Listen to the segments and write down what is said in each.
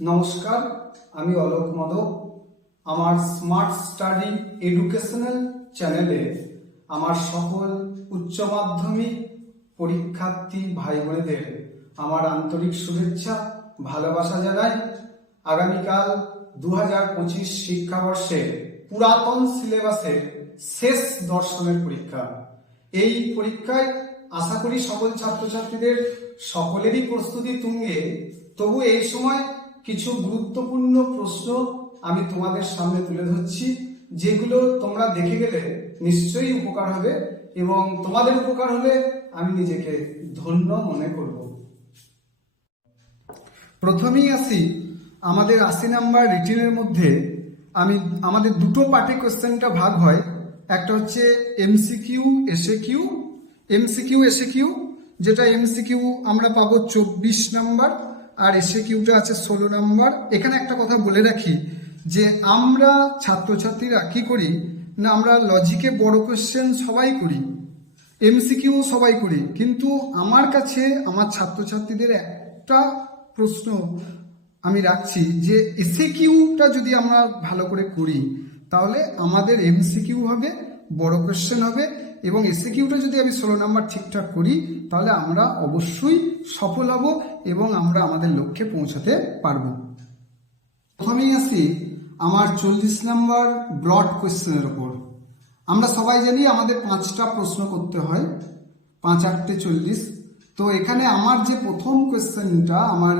নমস্কার, আমি অলোক মদক। আমার স্মার্ট স্টাডি এডুকেশনাল চ্যানেলে আমার সকল উচ্চ মাধ্যমিক পরীক্ষার্থী ভাই বোনেদের আমার আন্তরিক শুভেচ্ছা, ভালোবাসা জানাই। আগামীকাল 2025 শিক্ষাবর্ষের পুরাতন সিলেবাসের শেষ দর্শনের পরীক্ষা। এই পরীক্ষায় আশা করি সকল ছাত্রছাত্রীদের সকলেরই প্রস্তুতি তুঙ্গে। তবু এই সময় কিছু গুরুত্বপূর্ণ প্রশ্ন আমি তোমাদের সামনে তুলে ধরছি, যেগুলো তোমরা দেখে গেলে নিশ্চয়ই উপকার হবে, এবং তোমাদের উপকার হলে আমি নিজেকে ধন্য মনে করব। প্রথমেই আসি, আমাদের 80 নাম্বার রিটেনের মধ্যে আমাদের দুটো পার্টে কোশ্চেনটা ভাগ হয়। একটা হচ্ছে এমসিকিউ এসএকিউ। এমসিকিউ এসএকিউ, যেটা এমসিকিউ আমরা পাবো 24 নাম্বার আর এসএকিউটা আছে 16 নাম্বার। এখানে একটা কথা বলে রাখি যে আমরা ছাত্রছাত্রীরা কি করি না, আমরা লজিকে বড় কোশ্চেন সবাই করি, এমসিকিউ সবাই করি, কিন্তু আমার কাছে আমার ছাত্রছাত্রীদের একটা প্রশ্ন আমি রাখছি যে এসএকিউটা যদি আমরা ভালো করে করি তাহলে আমাদের এমসিকিউ হবে, বড় কোশ্চেন হবে, এবং এসএকিউটা যদি আমি 16 নাম্বার ঠিকঠাক করি তাহলে আমরা অবশ্যই সফল হব এবং আমরা আমাদের লক্ষ্যে পৌঁছাতে পারব। প্রথমেই আসি আমার 40 নাম্বার ব্রড কোশ্চেনের ওপর। আমরা সবাই জানি আমাদের 5টা প্রশ্ন করতে হয়, 5 8 40। তো এখানে আমার যে প্রথম কোশ্চেনটা, আমার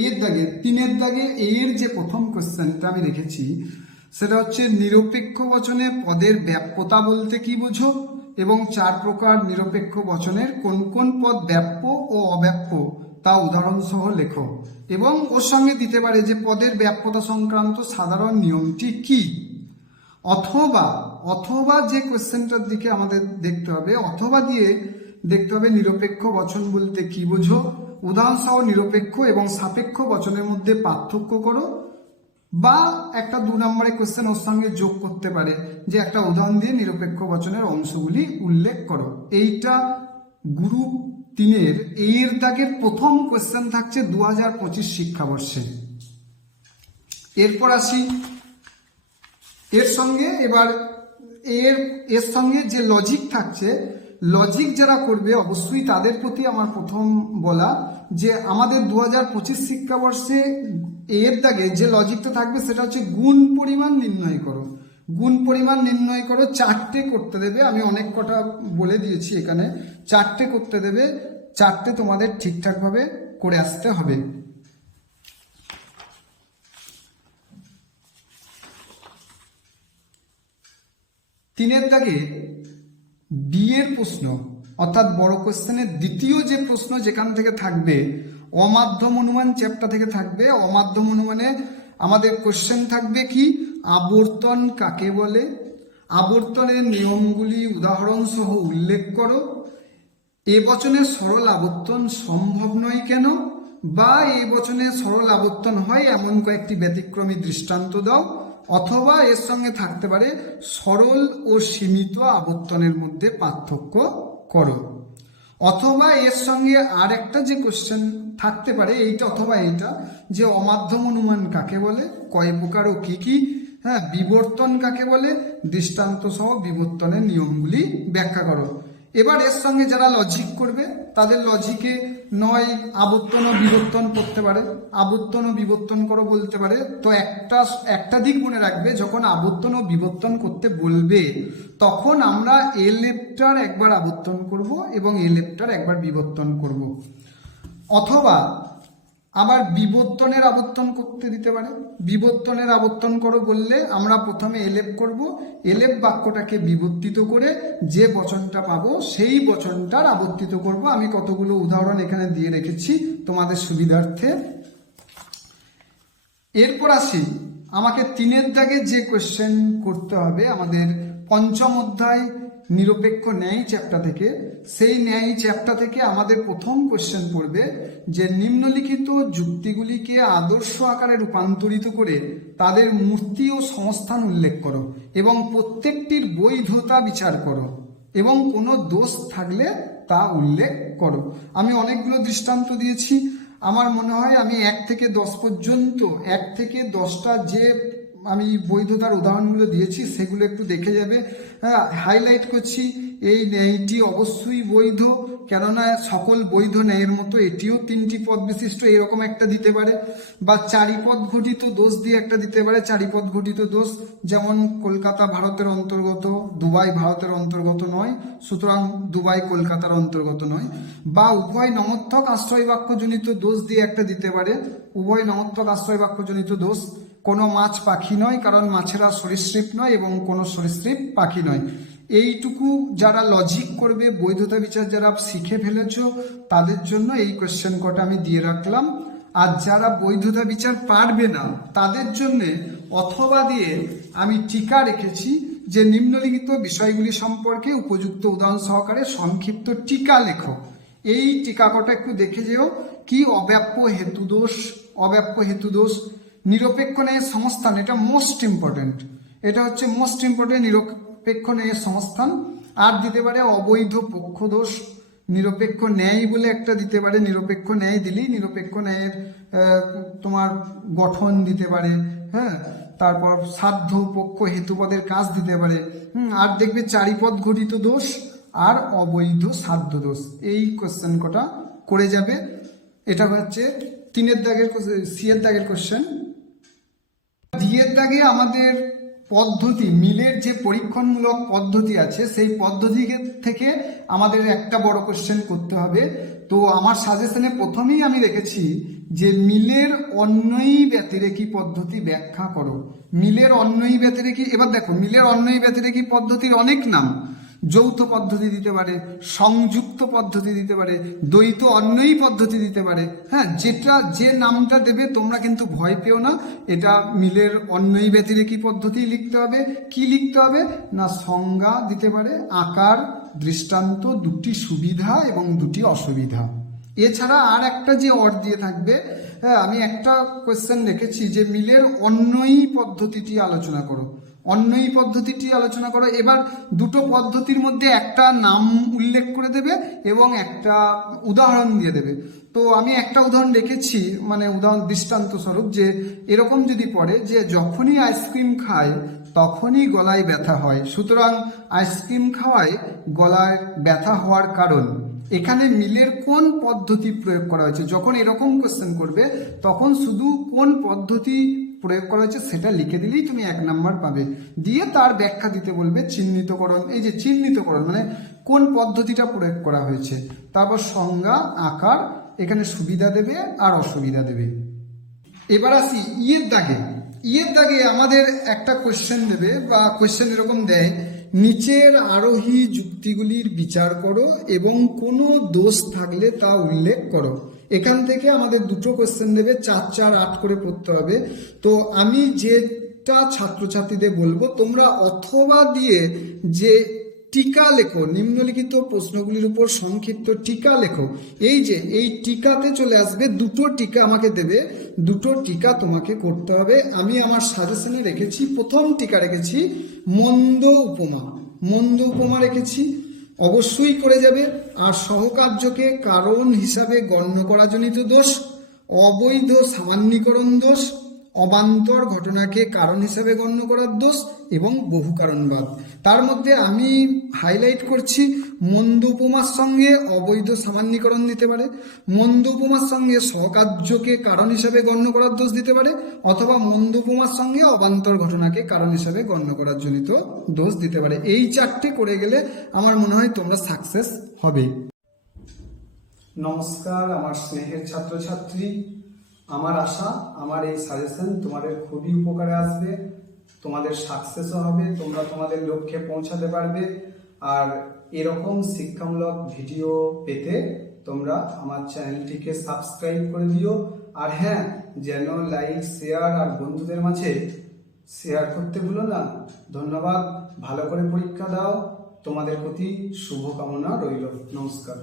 এর দাগে 3-এর দাগে এর যে প্রথম কোশ্চেনটা আমি রেখেছি সেটা হচ্ছে নিরপেক্ষ বচনে পদের ব্যাপ্যতা বলতে কি বোঝো, এবং 4 প্রকার নিরপেক্ষ বচনের কোন কোন পদ ব্যাপ্য ও অব্যাপ্য তা উদাহরণ সহ লেখো। এবং ওর সঙ্গে দিতে পারে যে পদের ব্যাপ্যতা সংক্রান্ত সাধারণ নিয়মটি কি। অথবা যে কোশ্চেনটার দিকে আমাদের দেখতে হবে, অথবা দিয়ে দেখতে হবে নিরপেক্ষ বচন বলতে কি বোঝো, উদাহরণ সহ নিরপেক্ষ এবং সাপেক্ষ বচনের মধ্যে পার্থক্য করো। বা একটা 2 নম্বরের কোশ্চেন ওর সঙ্গে যোগ করতে পারে যে একটা উদাহরণ দিয়ে নিরপেক্ষ বচনের অংশগুলি উল্লেখ করো। এইটা গ্রুপ 3-এর এর দাগের প্রথম কোশ্চেন থাকছে 2025 শিক্ষাবর্ষে। এরপর আসি এর সঙ্গে, এবার এর সঙ্গে যে লজিক থাকছে, লজিক যারা করবে অবশ্যই তাদের প্রতি আমার প্রথম বলা যে আমাদের 2025 শিক্ষাবর্ষে এর দাগে যে লজিকটা থাকবে সেটা হচ্ছে গুণ পরিমাণ নির্ণয় করো। গুণ পরিমাণ নির্ণয় করো 4টে করতে দেবে, আমি অনেক কটা বলে দিয়েছি, এখানে 4টে করতে দেবে, 4টে তোমাদের ঠিকঠাকভাবে করে আসতে হবে। তিনের দাগে বি এর প্রশ্ন, অর্থাৎ বড় কোশ্চেনের দ্বিতীয় যে প্রশ্ন যেখান থেকে থাকবে, অমাধ্যম অনুমান চ্যাপ্টার থেকে থাকবে। অমাধ্যম অনুমানে আমাদের কোশ্চেন থাকবে কি, আবর্তন কাকে বলে, আবর্তনের নিয়মগুলি উদাহরণ সহ উল্লেখ করো, এ বচনে সরল আবর্তন সম্ভব নয় কেন, বা এ বচনে সরল আবর্তন হয় এমন কয়েকটি ব্যতিক্রমী দৃষ্টান্ত দাও। অথবা এর সঙ্গে থাকতে পারে সরল ও সীমিত আবর্তনের মধ্যে পার্থক্য করো। অথবা এর সঙ্গে আর একটা যে কোশ্চেন থাকতে পারে এইটা, অথবা এইটা যে অমাধ্যম অনুমান কাকে বলে, কয় প্রকার ও কি কি, হ্যাঁ, বিবর্তন কাকে বলে, দৃষ্টান্ত সহ বিবর্তনের নিয়মগুলি ব্যাখ্যা করো। এবার এর সঙ্গে যারা লজিক করবে তাদের লজিকে নয় আবর্তন ও বিবর্তন করতে পারে, আবর্তন ও বিবর্তন করো বলতে পারে। তো একটা দিক মনে রাখবে, যখন আবর্তন ও বিবর্তন করতে বলবে তখন আমরা এ লেফটার একবার আবর্তন করব এবং এ লেফটার একবার বিবর্তন করব। অথবা আবার বিবর্তনের আবর্তন করতে দিতে পারে, বিবর্তনের আবর্তন করো বললে আমরা প্রথমে এলেপ করব, এলেপ বাক্যটাকে বিবর্তিত করে যে বচনটা পাবো সেই বচনটার আবর্তিত করব। আমি কতগুলো উদাহরণ এখানে দিয়ে রেখেছি তোমাদের সুবিধার্থে। এরপর আসি, আমাকে 3-এর দাগে যে কোশ্চেন করতে হবে আমাদের পঞ্চম অধ্যায় নিরপেক্ষ ন্যায় চ্যাপ্টার থেকে। সেই ন্যায় চ্যাপ্টার থেকে আমাদের প্রথম কোশ্চেন পড়বে যে নিম্নলিখিত যুক্তিগুলিকে আদর্শ আকারে রূপান্তরিত করে তাদের মূর্তি ও সংস্থান উল্লেখ করো এবং প্রত্যেকটির বৈধতা বিচার করো এবং কোনো দোষ থাকলে তা উল্লেখ করো। আমি অনেকগুলো দৃষ্টান্ত দিয়েছি, আমার মনে হয় আমি 1 থেকে 10 পর্যন্ত 1 থেকে 10টা যে আমি বৈধতার উদাহরণগুলো দিয়েছি সেগুলো একটু দেখে যাবে। হ্যাঁ, হাইলাইট করছি এই ন্যায়টি অবশ্যই বৈধ, কেননা সকল বৈধ ন্যায়ের মতো এটিও 3টি পদ বিশিষ্ট, এরকম একটা দিতে পারে। বা চারিপদ ঘটিত দোষ দিয়ে একটা দিতে পারে, চারিপদ ঘটিত দোষ, যেমন কলকাতা ভারতের অন্তর্গত, দুবাই ভারতের অন্তর্গত নয়, সুতরাং দুবাই কলকাতার অন্তর্গত নয়। বা উভয় নমর্থক আশ্রয় বাক্যজনিত দোষ দিয়ে একটা দিতে পারে, উভয় নমর্থক আশ্রয় বাক্যজনিত দোষ। কোনো মাছ পাখি নয়, কারণ মাছেরা সরীসৃপ নয় এবং কোনো সরীসৃপ পাখি নয়। এইটুকু যারা লজিক করবে, বৈধতা বিচার যারা শিখে ফেলেছো, তাদের জন্য এই কোয়েশ্চেন কটা আমি দিয়ে রাখলাম। আর যারা বৈধতা বিচার পারবে না তাদের জন্য অথবা দিয়ে আমি টিকা রেখেছি যে নিম্নলিখিত বিষয়গুলি সম্পর্কে উপযুক্ত উদাহরণ সহকারে সংক্ষিপ্ত টিকা লেখো। এই টিকা কটা একটু দেখে যেও। কি অব্যাপ্য হেতুদোষ, অব্যাপ্য হেতুদোষ, নিরপেক্ষ ন্যায়ের সংস্থান, এটা মোস্ট ইম্পর্টেন্ট, এটা হচ্ছে মোস্ট ইম্পর্টেন্ট, নিরপেক্ষ ন্যায়ের সংস্থান। আর দিতে পারে অবৈধ পক্ষদোষ, নিরপেক্ষ ন্যায় বলে একটা দিতে পারে, নিরপেক্ষ ন্যায় দিলেই নিরপেক্ষ ন্যায়ের তোমার গঠন দিতে পারে। হ্যাঁ, তারপর সাধ্য পক্ষ হেতুপদের কাজ দিতে পারে। আর দেখবে চারিপদ ঘটিত দোষ আর অবৈধ সাধ্য দোষ। এই কোশ্চেন কটা করে যাবে। এটা হচ্ছে 3 দাগের সি এর দাগের কোশ্চেন। ডি এর দাগে আমাদের পদ্ধতি, মিলের যে পরীক্ষণমূলক পদ্ধতি আছে সেই পদ্ধতি থেকে আমাদের একটা বড় কোশ্চেন করতে হবে। তো আমার সাজেশনে প্রথমেই আমি রেখেছি যে মিলের অন্যয়ী ব্যতিরেকী পদ্ধতি ব্যাখ্যা করো। মিলের অন্যয়ী ব্যতিরেকী, এবার দেখো মিলের অন্যয়ী ব্যতিরেকী পদ্ধতির অনেক নাম। যৌথ পদ্ধতি দিতে পারে, সংযুক্ত পদ্ধতি দিতে পারে, দ্বৈত অন্যয়ী পদ্ধতি দিতে পারে। হ্যাঁ, যেটা যে নামটা দেবে তোমরা কিন্তু ভয় পেও না, এটা মিলের অন্যয়ী ব্যতিরেকী পদ্ধতি লিখতে হবে। কি লিখতে হবে না, সংজ্ঞা দিতে পারে, আকার, দৃষ্টান্ত, 2টি সুবিধা এবং 2টি অসুবিধা। এছাড়া আর একটা যে অর দিয়ে থাকবে, হ্যাঁ আমি একটা কোয়েশ্চেন রেখেছি যে মিলের অন্যয়ী পদ্ধতিটি আলোচনা করো, অন্যয়ী পদ্ধতিটি আলোচনা করো। এবার দুটো পদ্ধতির মধ্যে একটা নাম উল্লেখ করে দেবে এবং একটা উদাহরণ দিয়ে দেবে। তো আমি একটা উদাহরণ রেখেছি, মানে উদাহরণ দৃষ্টান্ত স্বরূপ, যে এরকম যদি পড়ে যে যখনই আইসক্রিম খায় তখনই গলায় ব্যথা হয়, সুতরাং আইসক্রিম খাওয়ায় গলায় ব্যথা হওয়ার কারণ। এখানে মিলের কোন পদ্ধতি প্রয়োগ করা হয়েছে? যখন এরকম কোশ্চেন করবে তখন শুধু কোন পদ্ধতি প্রয়োগ করা হয়েছে সেটা লিখে দিলেই তুমি 1 নাম্বার পাবে। দিয়ে তার ব্যাখ্যা দিতে বলবে, চিহ্নিতকরণ, এই যে চিহ্নিতকরণ মানে কোন পদ্ধতিটা প্রয়োগ করা হয়েছে। তারপর সংজ্ঞা, আকার, এখানে সুবিধা দেবে আর অসুবিধা দেবে। এবার আসি ইয়ের দাগে। ইয়ের দাগে আমাদের একটা কোশ্চেন দেবে বা কোশ্চেন এরকম দেয়, নিচের আরোহী যুক্তিগুলির বিচার করো এবং কোনো দোষ থাকলে তা উল্লেখ করো। এখান থেকে আমাদের দুটো কোশ্চেন দেবে, 4 4 8 করে পড়তে হবে। তো আমি যেটা ছাত্রছাত্রীদের বলবো, তোমরা অথবা দিয়ে যে টিকা লেখো, নিম্নলিখিত প্রশ্নগুলির উপর সংক্ষিপ্ত টিকা লেখো। এই যে এই টিকাতে চলে আসবে, 2টো টিকা আমাকে দেবে, 2টো টিকা তোমাকে করতে হবে। আমি আমার সাজেশনে রেখেছি, প্রথম টিকা রেখেছি মন্দ উপমা, মন্দ উপমা রেখেছি, অবশ্যই করে যাবে। আর সহকার্যকে কারণ হিসাবে গণ্য করা জনিত দোষ, অবৈধ সামান্যীকরণ দোষ, অবান্তর ঘটনাকে কারণ হিসাবে গণ্য করার দোষ এবং বহু কারণবাদ। তার মধ্যে আমি হাইলাইট করছি মন্দ উপমার সঙ্গে অবৈধ সামান্যীকরণ দিতে পারে, মন্দ উপমার সঙ্গে সহকার্যকে কারণ হিসাবে গণ্য করার দোষ দিতে পারে, অথবা মন্দ উপমার সঙ্গে অবান্তর ঘটনাকে কারণ হিসাবে গণ্য করার জনিত দোষ দিতে পারে। এই 4টে করে গেলে আমার মনে হয় তোমরা সাকসেস হবে। নমস্কার আমার স্নেহের ছাত্রছাত্রী, আমার আশা আমার এই সাজেশন তোমাদের খুবই উপকারে আসবে, তোমাদের সাকসেসও হবে, তোমরা তোমাদের লক্ষ্যে পৌঁছাতে পারবে। আর এরকম শিক্ষামূলক ভিডিও পেতে তোমরা আমার চ্যানেলটিকে সাবস্ক্রাইব করে দিও। আর হ্যাঁ, যেন লাইক, শেয়ার আর বন্ধুদের মাঝে শেয়ার করতে ভুলো না। ধন্যবাদ, ভালো করে পরীক্ষা দাও, তোমাদের প্রতি শুভকামনা রইল। নমস্কার।